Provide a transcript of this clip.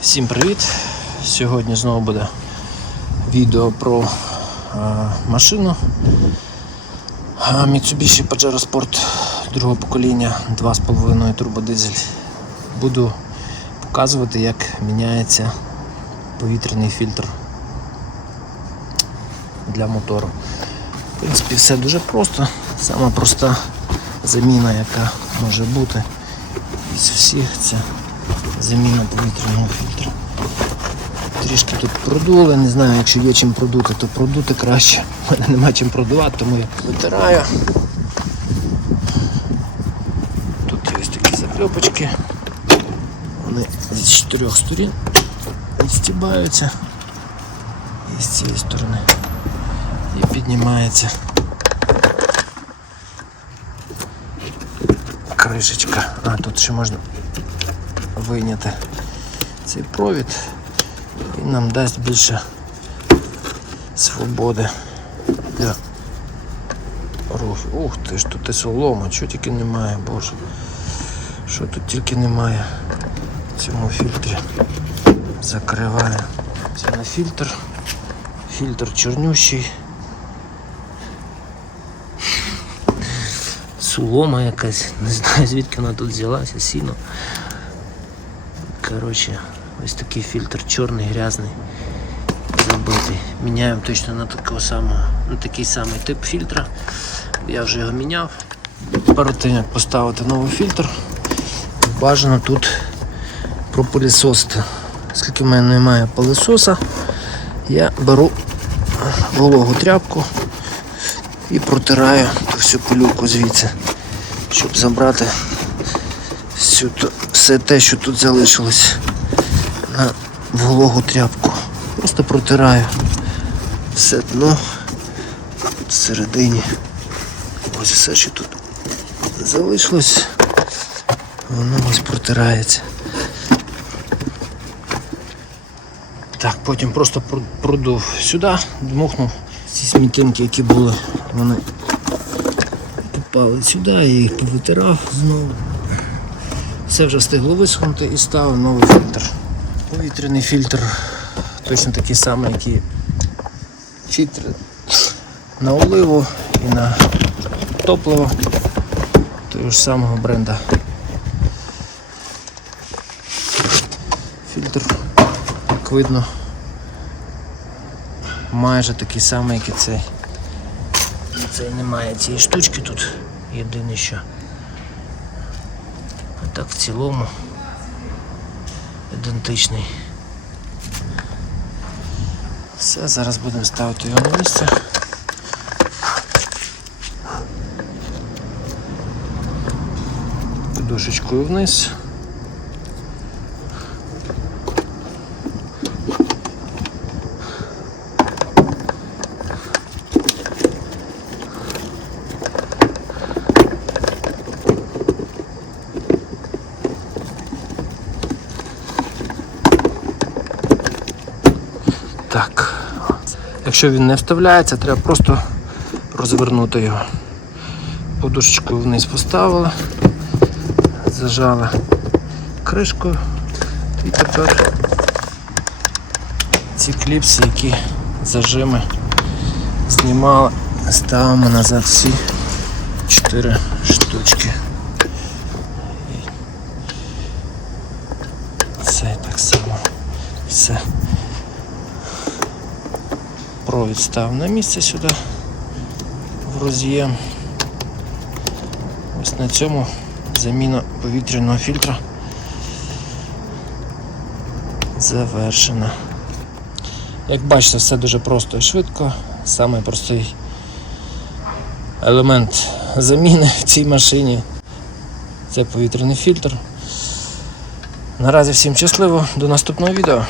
Всім привіт! Сьогодні знову буде відео про е, машину Е, Mitsubishi Pajero Sport другого покоління 2,5 турбодизель. Буду показувати, як міняється повітряний фільтр для мотору. В принципі, все дуже просто. Сама проста заміна, яка може бути із всіх, це заміна повітряного фільтра. Трішки тут продули, не знаю, якщо є чим продути, то продути краще. У мене нема чим продувати, тому я витираю. Тут є ось такі закльопочки. Вони з чотирьох сторін відстібаються і з цієї сторони і піднімається кришечка. А, тут ще можна вийняти цей провід. Він нам дасть більше свободи для руху. Ух ти ж тут і солома, чого тільки немає, боже. Що тут тільки немає в цьому фільтрі. Закриває. Це не фільтр. Фільтр чорнющий. Солома якась, не знаю звідки вона тут взялася, сіно. Коротше, ось такий фільтр чорний, грязний, забитий. Міняємо точно на такого самого, на такий самий тип фільтра. Я вже його міняв. Перед тим як поставити новий фільтр, бажано тут пропилісосити. Оскільки в мене немає пилисоса, я беру вологу тряпку і протираю всю пилюку звідси, щоб забрати всю все те, що тут залишилось на вологу тряпку. Просто протираю все дно всередині. Ось все, що тут залишилось, воно ось протирається. Так, потім просто продув сюди, дмухнув ці смітинки, які були, вони попали сюди, їх повитирав знову. Все вже встигло висохнути і ставив новий фільтр. Повітряний фільтр точно такий самий, як і фільтр на оливу і на топливо того ж самого бренда. Фільтр, як видно, майже такий самий, як і цей. Цей немає цієї штучки тут. Єдине що. Так в цілому ідентичний. Все, зараз будемо ставити його на місце. Дошечкою вниз. Так. Якщо він не вставляється, треба просто розвернути його. Подушечкою вниз поставили, зажали кришкою і тепер ці кліпси, які зажими знімали, ставимо назад всі чотири штучки. І Це так само все провід став на місце сюди в роз'єм. Ось на цьому заміна повітряного фільтра завершена. Як бачите, все дуже просто і швидко. Самий простий елемент заміни в цій машині це повітряний фільтр. Наразі всім щасливо, до наступного відео.